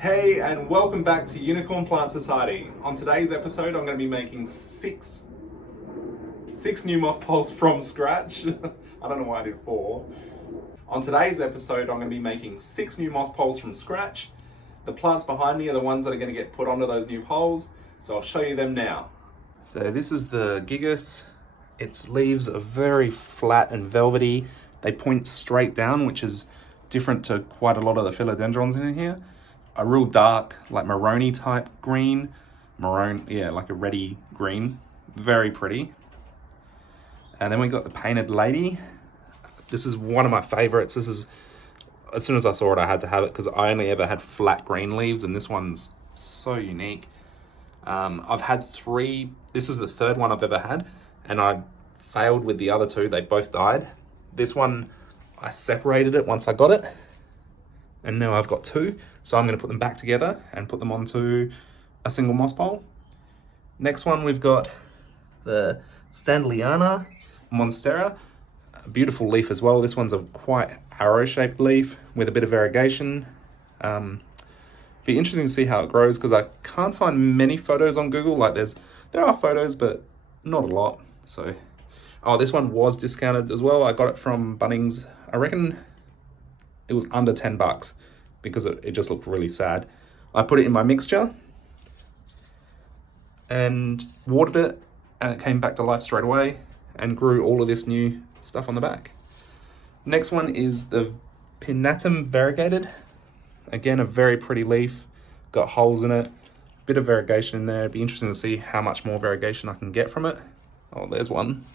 Hey, and welcome back to Unicorn Plant Society. On today's episode, I'm going to be making six new moss poles from scratch. I don't know why I did 4. On today's episode, I'm going to be making 6 new moss poles from scratch. The plants behind me are the ones that are going to get put onto those new poles, so I'll show you them now. So this is the Gigas. Its leaves are very flat and velvety. They point straight down, which is different to quite a lot of the philodendrons in here. A real dark, like maroni type green. Maroon, yeah, like a reddy green. Very pretty. And then we got the painted lady. This is one of my favorites. This is, as soon as I saw it, I had to have it because I only ever had flat green leaves, and this one's so unique. I've had 3, this is the 3rd one I've ever had, and I failed with the other 2. They both died. This one, I separated it once I got it, and now I've got 2. So I'm going to put them back together and put them onto a single moss pole. Next one, we've got the Standleyana Monstera. A beautiful leaf as well. This one's a quite arrow-shaped leaf with a bit of variegation. Be interesting to see how it grows because I can't find many photos on Google. Like there are photos, but not a lot. So, oh, this one was discounted as well. I got it from Bunnings. I reckon it was under $10 because it just looked really sad. I put it in my mixture and watered it, and it came back to life straight away and grew all of this new stuff on the back. Next one is the Pinnatum variegated. Again, a very pretty leaf, got holes in it, bit of variegation in there. It'd be interesting to see how much more variegation I can get from it. Oh, there's one.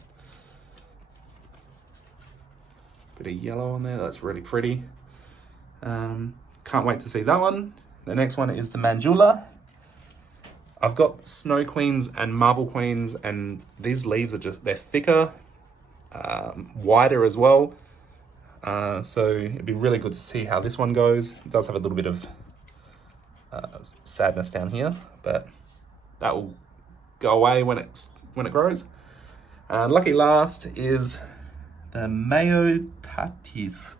Bit of yellow on there, that's really pretty. Can't wait to see that one. The next one is the Manjula. I've got Snow Queens and Marble Queens, and these leaves are they're thicker, wider as well. So it'd be really good to see how this one goes. It does have a little bit of sadness down here, but that will go away when it grows. Lucky last is the Majo lattice.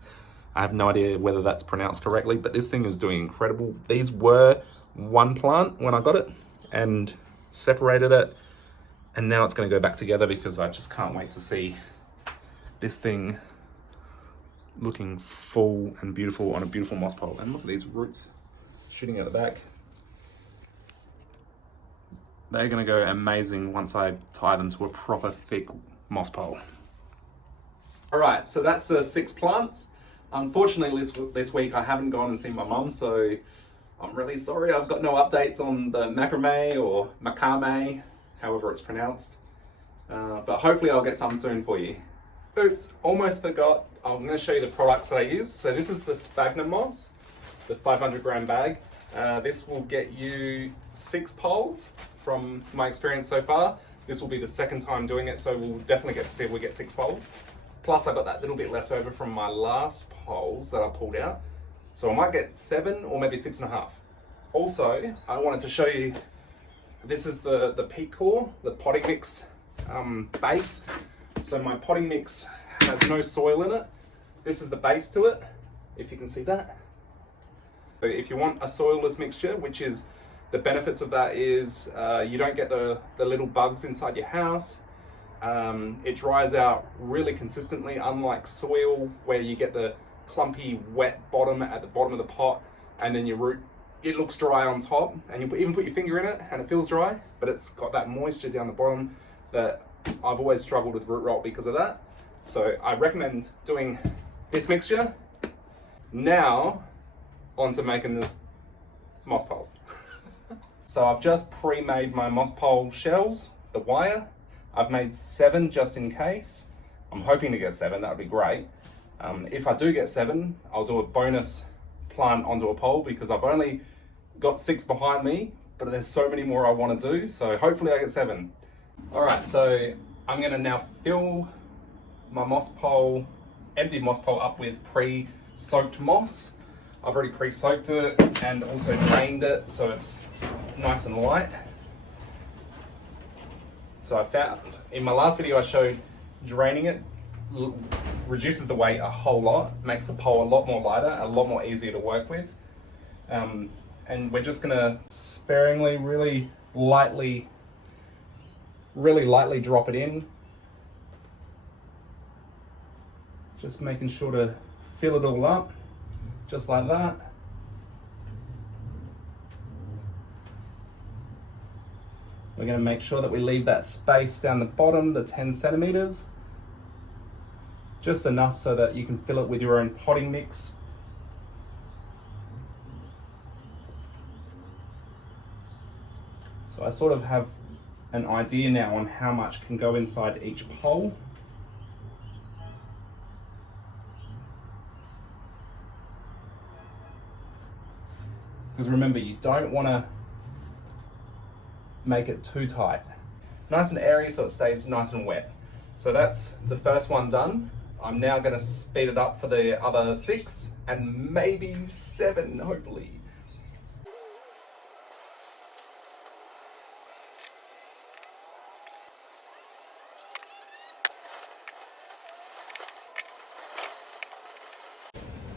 I have no idea whether that's pronounced correctly, but this thing is doing incredible. These were one plant when I got it and separated it, and now it's going to go back together because I just can't wait to see this thing looking full and beautiful on a beautiful moss pole. And look at these roots shooting out the back. They're going to go amazing once I tie them to a proper thick moss pole. All right, so that's the 6 plants. Unfortunately, this week I haven't gone and seen my mum, so I'm really sorry. I've got no updates on the macrame or macame, however it's pronounced. But hopefully I'll get some soon for you. Oops, almost forgot. I'm going to show you the products that I use. So this is the sphagnum moss, the 500 gram bag. This will get you 6 poles from my experience so far. This will be the 2nd time doing it, so we'll definitely get to see if we get 6 poles. Plus I got that little bit left over from my last poles that I pulled out. So I might get 7 or maybe 6.5. Also, I wanted to show you, this is the peat core, the potting mix base. So my potting mix has no soil in it. This is the base to it, if you can see that. So if you want a soilless mixture, which is, the benefits of that is you don't get the little bugs inside your house. It dries out really consistently, unlike soil where you get the clumpy wet bottom at the bottom of the pot, and then your root, it looks dry on top, and you even put your finger in it and it feels dry, but it's got that moisture down the bottom that I've always struggled with root rot because of that. So I recommend doing this mixture. Now on to making this moss poles. So I've just pre-made my moss pole shells, the wire. I've made 7 just in case. I'm hoping to get 7, that would be great. If I do get 7, I'll do a bonus plant onto a pole because I've only got 6 behind me, but there's so many more I want to do, so hopefully I get 7. All right, so I'm gonna now fill my moss pole, empty moss pole up with pre-soaked moss. I've already pre-soaked it and also drained it so it's nice and light. So I found, in my last video I showed draining it reduces the weight a whole lot, makes the pole a lot more lighter, a lot more easier to work with. and we're just gonna sparingly, really lightly drop it in. Just making sure to fill it all up, just like that. We're going to make sure that we leave that space down the bottom, the 10 centimeters, just enough so that you can fill it with your own potting mix. So I sort of have an idea now on how much can go inside each pole. Because remember, you don't want to make it too tight. Nice and airy so it stays nice and wet. So that's the first one done. I'm now going to speed it up for the other 6 and maybe 7, hopefully.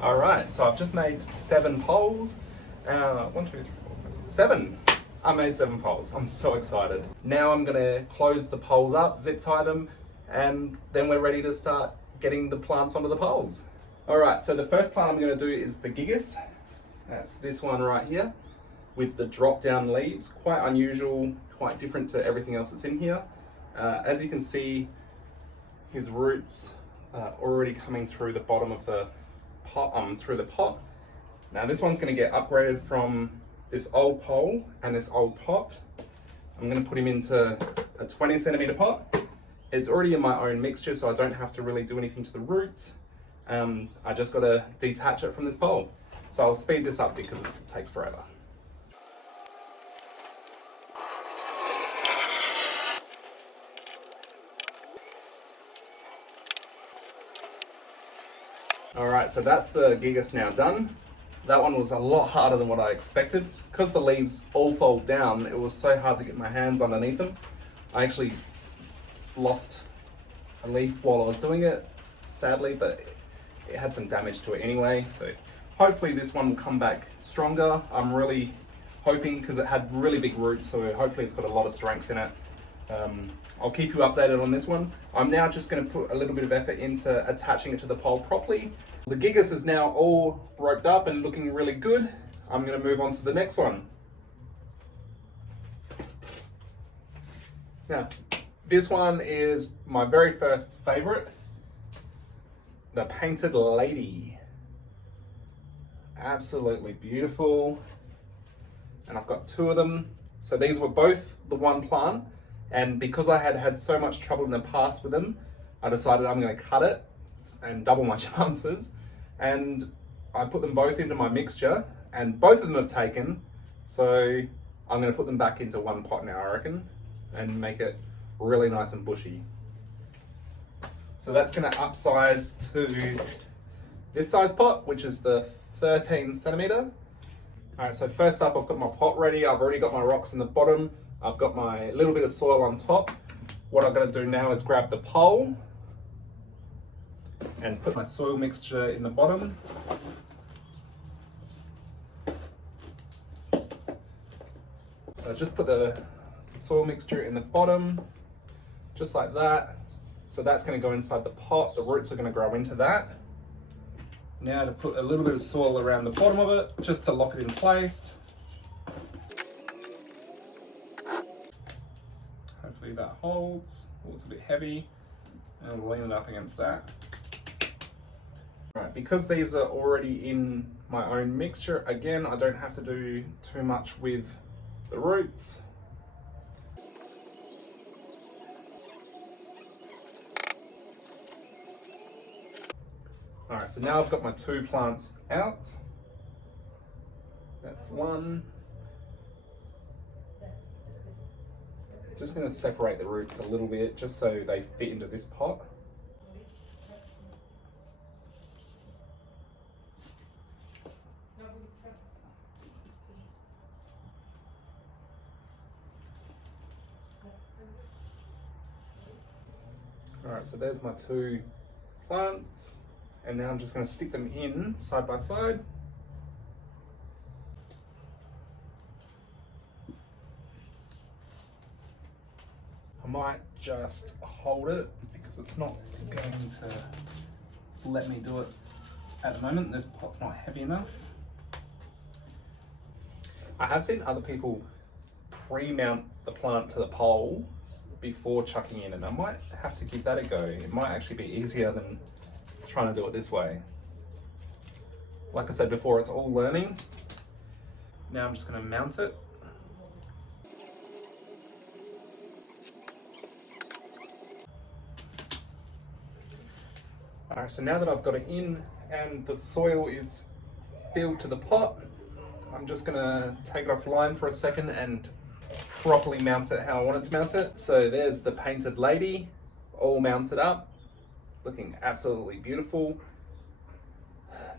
Alright, so I've just made 7 poles. 1, 2, 3, 4, 5, 6, 7. I made 7 poles. I'm so excited. Now I'm gonna close the poles up, zip tie them, and then we're ready to start getting the plants onto the poles. Alright, so the first plant I'm gonna do is the Gigas. That's this one right here with the drop down leaves. Quite unusual, quite different to everything else that's in here. As you can see, his roots are already coming through the bottom of the pot, through the pot. Now this one's going to get upgraded from this old pole and this old pot. I'm going to put him into a 20 centimeter pot. It's already in my own mixture, so I don't have to really do anything to the roots. I just got to detach it from this pole. So I'll speed this up because it takes forever. Alright, so that's the Gigas now done. That one was a lot harder than what I expected. Because the leaves all fold down, it was so hard to get my hands underneath them. I actually lost a leaf while I was doing it, sadly, but it had some damage to it anyway. So hopefully this one will come back stronger. I'm really hoping, because it had really big roots, so hopefully it's got a lot of strength in it. I'll keep you updated on this one. I'm now just going to put a little bit of effort into attaching it to the pole properly. The Gigas is now all roped up and looking really good. I'm going to move on to the next one. Now, this one is my very first favorite, the Painted Lady. Absolutely beautiful. And I've got 2 of them. So these were both the one plant. And because I had had so much trouble in the past with them, I decided I'm going to cut it and double my chances. And I put them both into my mixture, and both of them have taken. So I'm going to put them back into one pot now, I reckon, and make it really nice and bushy. So that's going to upsize to this size pot, which is the 13 centimeter. All right, so first up, I've got my pot ready. I've already got my rocks in the bottom. I've got my little bit of soil on top. What I'm going to do now is grab the pole and put my soil mixture in the bottom. So just put the soil mixture in the bottom, just like that. So that's going to go inside the pot. The roots are going to grow into that. Now to put a little bit of soil around the bottom of it, just to lock it in place. Hopefully that holds. Oh, it's a bit heavy. And we'll lean it up against that. Right, because these are already in my own mixture, again, I don't have to do too much with the roots. All right, so now I've got my 2 plants out. That's one. Just going to separate the roots a little bit just so they fit into this pot. All right, so there's my 2 plants. And now I'm just going to stick them in side by side. might just hold it because it's not going to let me do it at the moment. This pot's not heavy enough. I have seen other people pre-mount the plant to the pole before chucking in, and I might have to give that a go. It might actually be easier than trying to do it this way. Like I said before, it's all learning. Now I'm just going to mount it. Alright, so now that I've got it in and the soil is filled to the pot, I'm just going to take it offline for a second and properly mount it how I want it to mount it. So there's the painted lady, all mounted up, looking absolutely beautiful.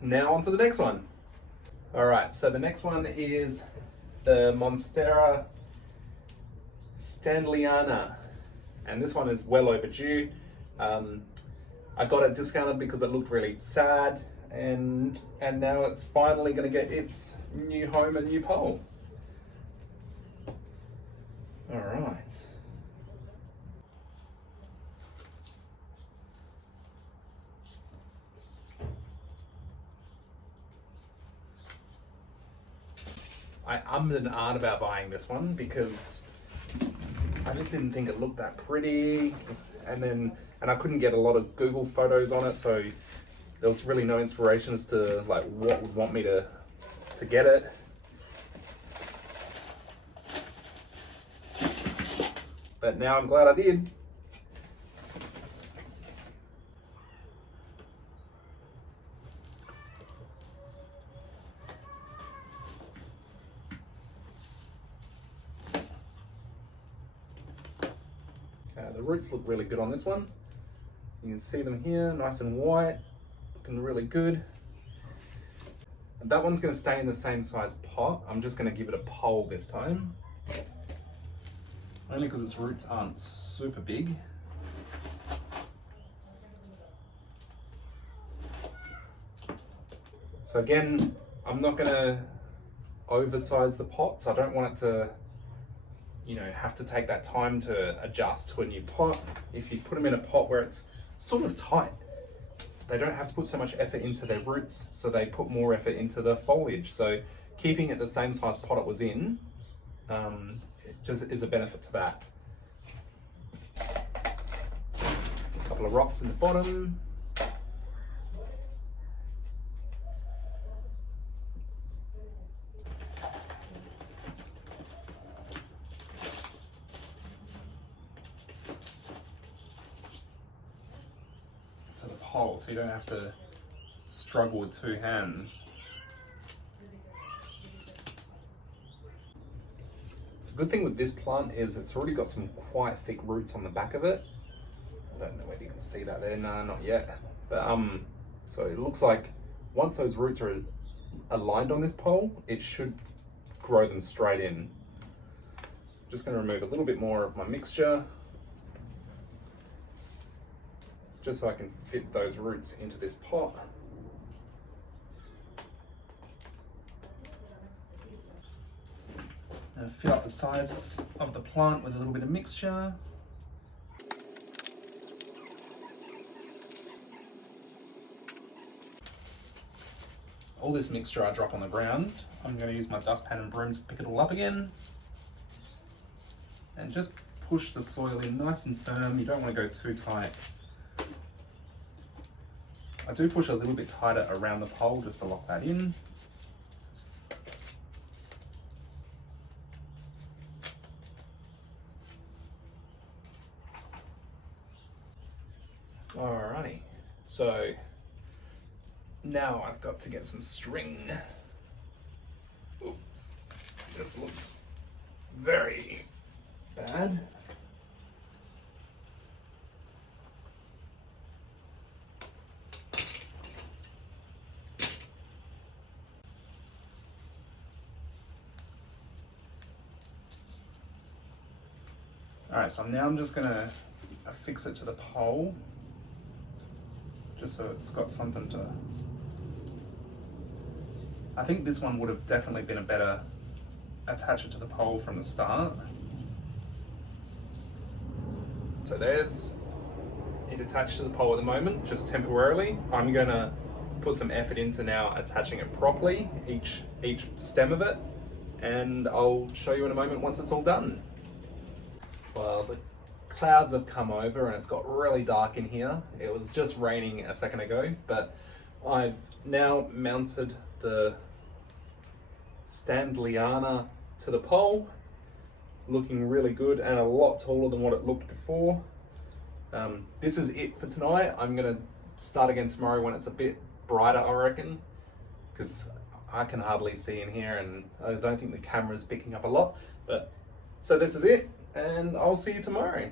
Now on to the next one. Alright, so the next one is the Monstera Standleyana, and this one is well overdue. I got it discounted because it looked really sad, and now it's finally going to get its new home and new pole. Alright. I ummed and ahed about buying this one because I just didn't think it looked that pretty, and I couldn't get a lot of Google photos on it, so there was really no inspiration as to like what would want me to get it. But now I'm glad I did. The roots look really good on this one. You can see them here, nice and white, looking really good. And that one's going to stay in the same size pot. I'm just going to give it a pole this time. Only because its roots aren't super big. So again, I'm not going to oversize the pots. I don't want it to, have to take that time to adjust to a new pot. If you put them in a pot where it's sort of tight, they don't have to put so much effort into their roots, so they put more effort into the foliage. So keeping it the same size pot it was in, it just is a benefit to that. A couple of rocks in the bottom. To the pole, so you don't have to struggle with two hands. The good thing with this plant is it's already got some quite thick roots on the back of it. I don't know whether you can see that there. No, not yet. But so it looks like once those roots are aligned on this pole, it should grow them straight in. Just going to remove a little bit more of my mixture, just so I can fit those roots into this pot. And fill up the sides of the plant with a little bit of mixture. All this mixture I drop on the ground. I'm going to use my dustpan and broom to pick it all up again. And just push the soil in nice and firm. You don't want to go too tight. I do push a little bit tighter around the pole just to lock that in. Alrighty, so now I've got to get some string. Oops, this looks very bad. Alright, so now I'm just going to affix it to the pole, just so it's got something to... I think this one would have definitely been a better attach it to the pole from the start. so there's it attached to the pole at the moment, just temporarily. I'm gonna put some effort into now attaching it properly, each stem of it, and I'll show you in a moment once it's all done. Well, the clouds have come over and it's got really dark in here. It was just raining a second ago, but I've now mounted the Standleyana to the pole, looking really good and a lot taller than what it looked before. This is it for tonight. I'm gonna start again tomorrow when it's a bit brighter, I reckon, because I can hardly see in here and I don't think the camera's picking up a lot. But so this is it, and I'll see you tomorrow.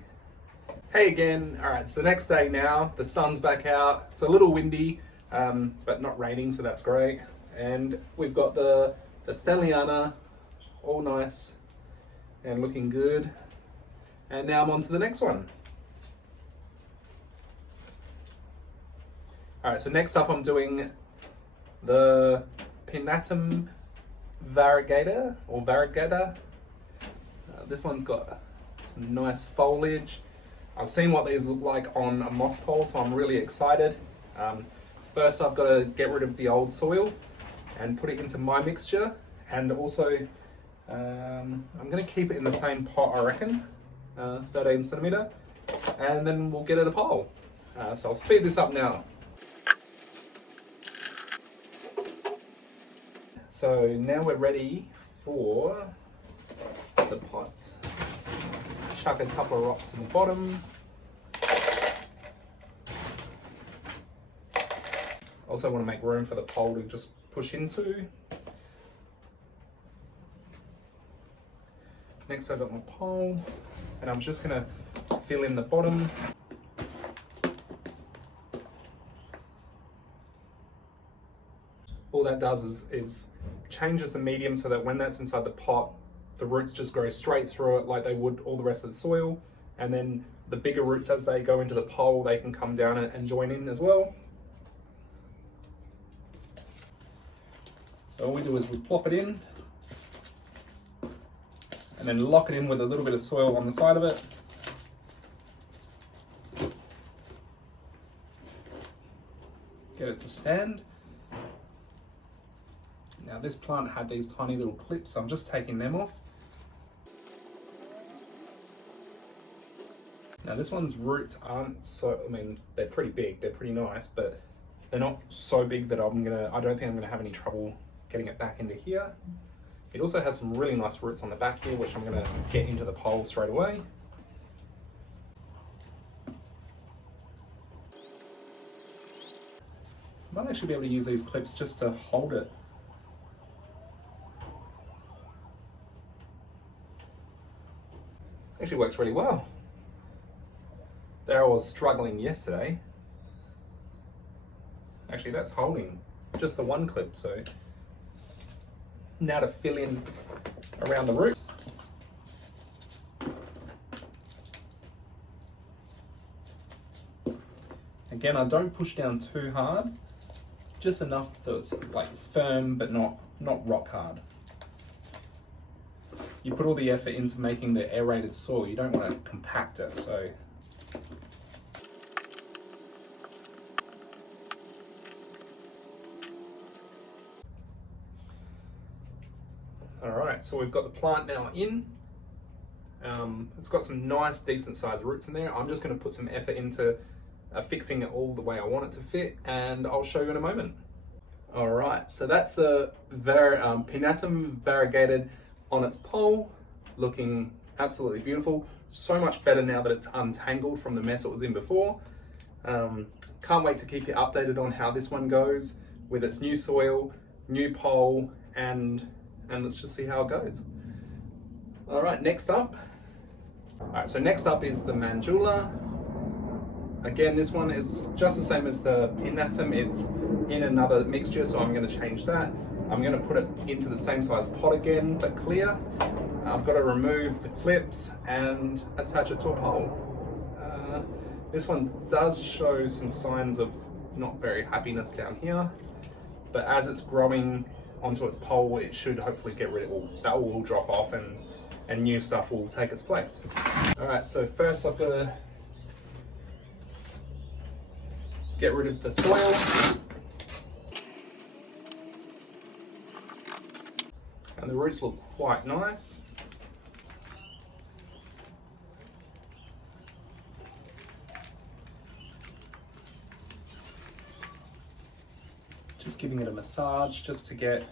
Hey again. All right, it's the next day now. The sun's back out. It's a little windy, but not raining, so that's great. And we've got the Stanleyana all nice and looking good. And now I'm on to the next one. All right, so next up I'm doing the Pinnatum Variegata or Variegata. This one's got some nice foliage. I've seen what these look like on a moss pole, so I'm really excited. First I've got to get rid of the old soil and put it into my mixture, and also I'm going to keep it in the same pot, I reckon, 13 centimeter, and then we'll get it a pole. So I'll speed this up now. So now we're ready for the pot. Chuck a couple of rocks in the bottom. Also want to make room for the pole to just push into. Next I've got my pole, and I'm just going to fill in the bottom. All that does is changes the medium so that when that's inside the pot, the roots just grow straight through it like they would all the rest of the soil. And then the bigger roots, as they go into the pole, they can come down and join in as well. So all we do is we plop it in and then lock it in with a little bit of soil on the side of it. Get it to stand. Now this plant had these tiny little clips, so I'm just taking them off. Now this one's roots aren't so, I mean, they're pretty big, they're pretty nice, but they're not so big that I don't think I'm gonna have any trouble getting it back into here. It also has some really nice roots on the back here, which I'm gonna get into the pole straight away. I might actually be able to use these clips just to hold it. Actually works really well. There I was struggling yesterday. Actually that's holding just the one clip, so now to fill in around the roots. Again, I don't push down too hard, just enough so it's like firm but not rock hard. You put all the effort into making the aerated soil, you don't want to compact it, so. Alright, so we've got the plant now in. It's got some nice decent sized roots in there. I'm just going to put some effort into fixing it all the way I want it to fit, and I'll show you in a moment. Alright, so that's the Pinnatum variegated on its pole, looking absolutely beautiful. So much better now that it's untangled from the mess it was in before. Can't wait to keep you updated on how this one goes with its new soil, new pole, and let's just see how it goes. All right, next up. All right, so next up is the Manjula. Again, this one is just the same as the Pinnatum. It's in another mixture, so I'm going to change that. I'm going to put it into the same size pot again, but clear. I've got to remove the clips and attach it to a pole. This one does show some signs of not very happiness down here, but as it's growing onto its pole, it should hopefully get rid of it. That will all drop off and new stuff will take its place. All right, so first I've got to get rid of the soil. And the roots look quite nice. Just giving it a massage just to get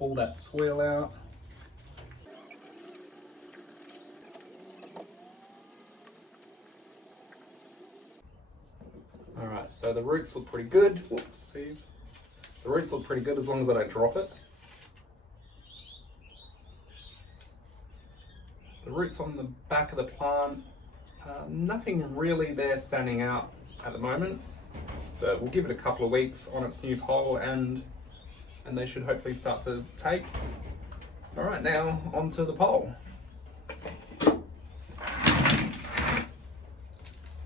all that soil out. Alright, so the roots look pretty good. Whoopsies. The roots look pretty good as long as I don't drop it. The roots on the back of the plant, nothing really there standing out at the moment, but we'll give it a couple of weeks on its new pole and they should hopefully start to take. All right, now onto the pole.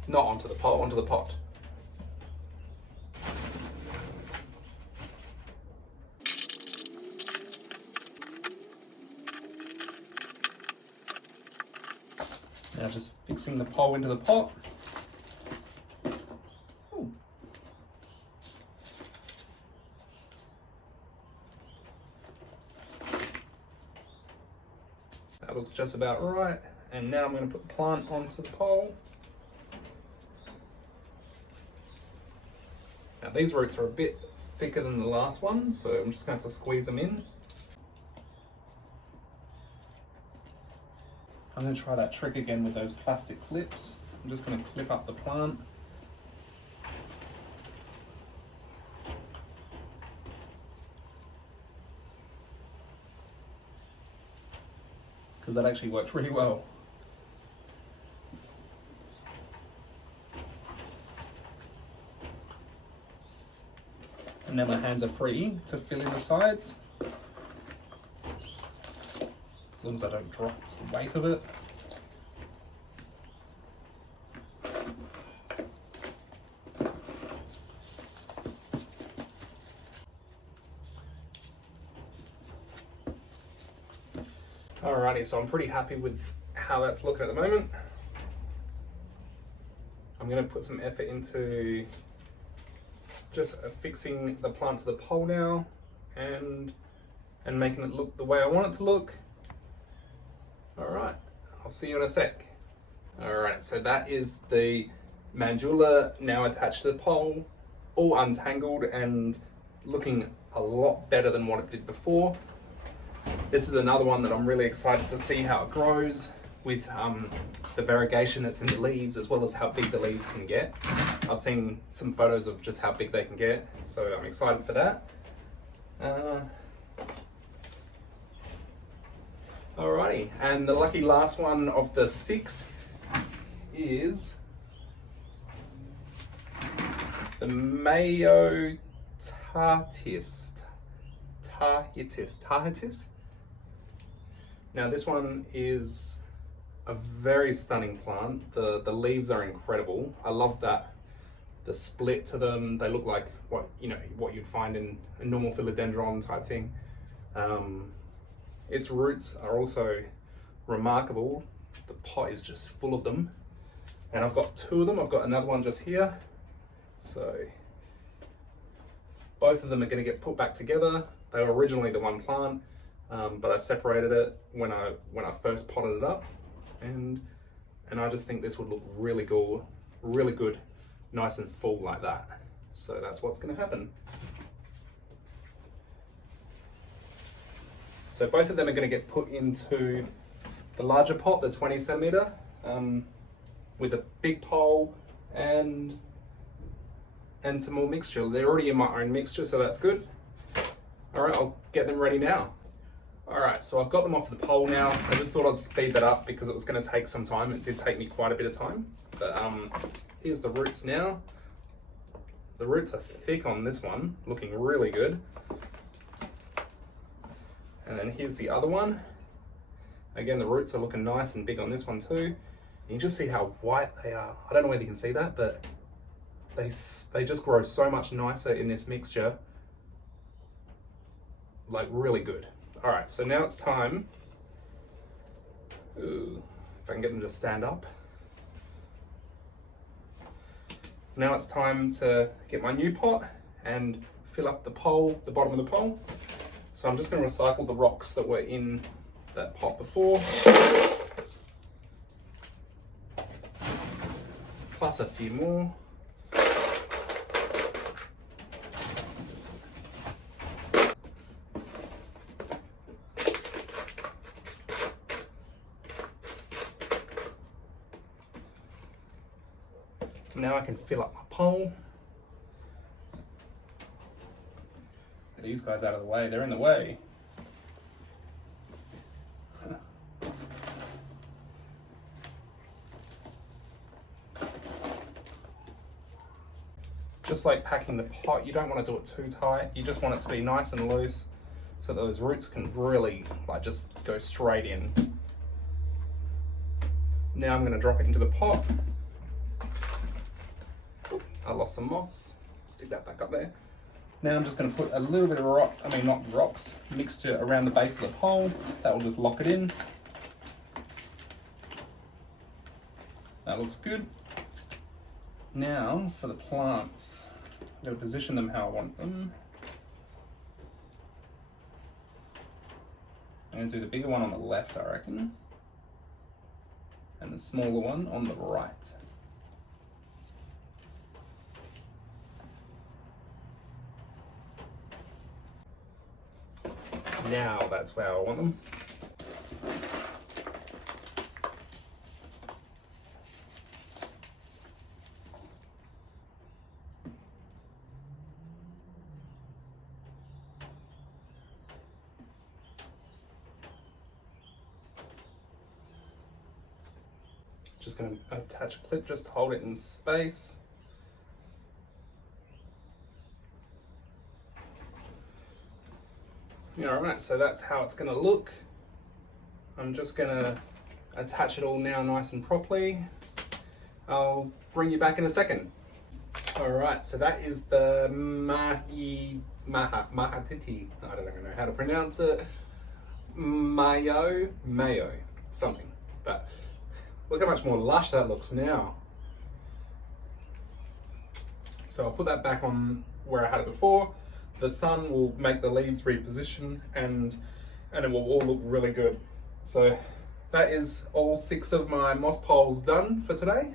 Not onto the pole, onto the pot. Now just fixing the pole into the pot. Ooh. That looks just about right. And now I'm going to put the plant onto the pole. Now these roots are a bit thicker than the last one, so I'm just going to have to squeeze them in. I'm going to try that trick again with those plastic clips. I'm just going to clip up the plant. Because that actually worked really well. And now my hands are free to fill in the sides. As long as I don't drop the weight of it. Alrighty, so I'm pretty happy with how that's looking at the moment. I'm going to put some effort into just fixing the plant to the pole now and making it look the way I want it to look. Alright, I'll see you in a sec. Alright, so that is the Manjula now attached to the pole, all untangled and looking a lot better than what it did before. This is another one that I'm really excited to see how it grows with the variegation that's in the leaves, as well as how big the leaves can get. I've seen some photos of just how big they can get, so I'm excited for that. Alrighty, and the lucky last one of the 6 is the Majo Tahitis. Now this one is a very stunning plant. The leaves are incredible. I love that the split to them. They look like what you'd find in a normal philodendron type thing. Its roots are also remarkable. The pot is just full of them, and I've got 2 of them. I've got another one just here, so both of them are going to get put back together. They were originally the one plant, but I separated it when I first potted it up, and I just think this would look really good, nice and full like that. So that's what's going to happen. So both of them are going to get put into the larger pot, the 20 centimeter, with a big pole and some more mixture. They're already in my own mixture, so that's good. All right, I'll get them ready now. All right, so I've got them off the pole now. I just thought I'd speed that up because it was going to take some time. It did take me quite a bit of time, but here's the roots now. The roots are thick on this one, looking really good. And then here's the other one. Again, the roots are looking nice and big on this one too. And you just see how white they are. I don't know whether you can see that, but they just grow so much nicer in this mixture. Like really good. All right, so now it's time. Ooh, if I can get them to stand up. Now it's time to get my new pot and fill up the pole, the bottom of the pole. So I'm just going to recycle the rocks that were in that pot before, plus a few more. Now I can fill up my pole. Get these guys out of the way, they're in the way. Just like packing the pot, you don't want to do it too tight. You just want it to be nice and loose so that those roots can really like just go straight in. Now I'm going to drop it into the pot. I lost some moss, stick that back up there. Now I'm just going to put a little bit of rock, not rocks, mixture around the base of the pole. That will just lock it in. That looks good. Now for the plants, I'm going to position them how I want them. I'm going to do the bigger one on the left, I reckon, and the smaller one on the right. Now that's where I want them. Just going to attach a clip just to hold it in space. Alright, so that's how it's going to look. I'm just going to attach it all now nice and properly. I'll bring you back in a second. Alright, so that is the Mahatiti, I don't even know how to pronounce it. Mayo, something. But look how much more lush that looks now. So I'll put that back on where I had it before. The sun will make the leaves reposition and it will all look really good. So that is all 6 of my moss poles done for today.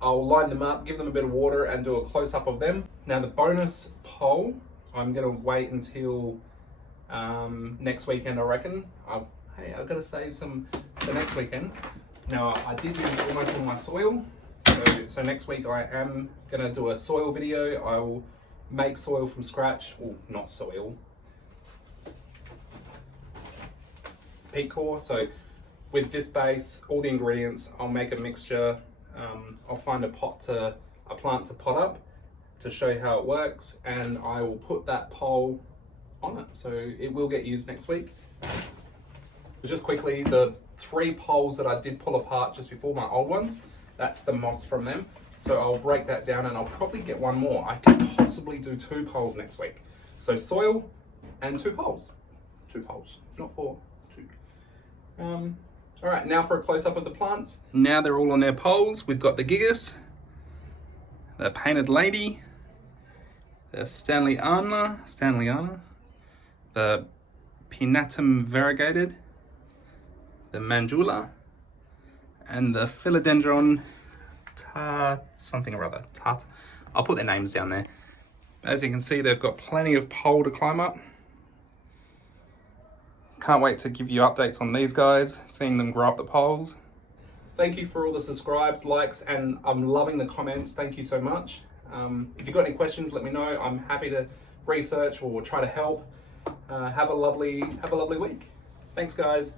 I'll line them up, give them a bit of water and do a close-up of them. Now the bonus pole, I'm gonna wait until next weekend, I reckon. Hey, I've got to save some for next weekend. Now I did use almost all my soil. So next week I am gonna do a soil video. I will make soil from scratch, well, not soil, peat core. So with this base, all the ingredients, I'll make a mixture. I'll find a plant to pot up to show you how it works, and I will put that pole on it. So it will get used next week. Just quickly, the 3 poles that I did pull apart just before, my old ones, that's the moss from them. So I'll break that down and I'll probably get one more. I could possibly do 2 poles next week. So soil and 2 poles. 2 poles, not 4, 2. All right, now for a close-up of the plants. Now they're all on their poles. We've got the Gigas, the Painted Lady, the Stanleyana, the Pinnatum Variegated, the Manjula, and the Philodendron something or other. I'll put their names down there. As you can see, they've got plenty of pole to climb up. Can't wait to give you updates on these guys, seeing them grow up the poles. Thank you for all the subscribes, likes, and I'm loving the comments. Thank you so much. If you've got any questions, let me know. I'm happy to research or try to help. Have a lovely week. Thanks, guys.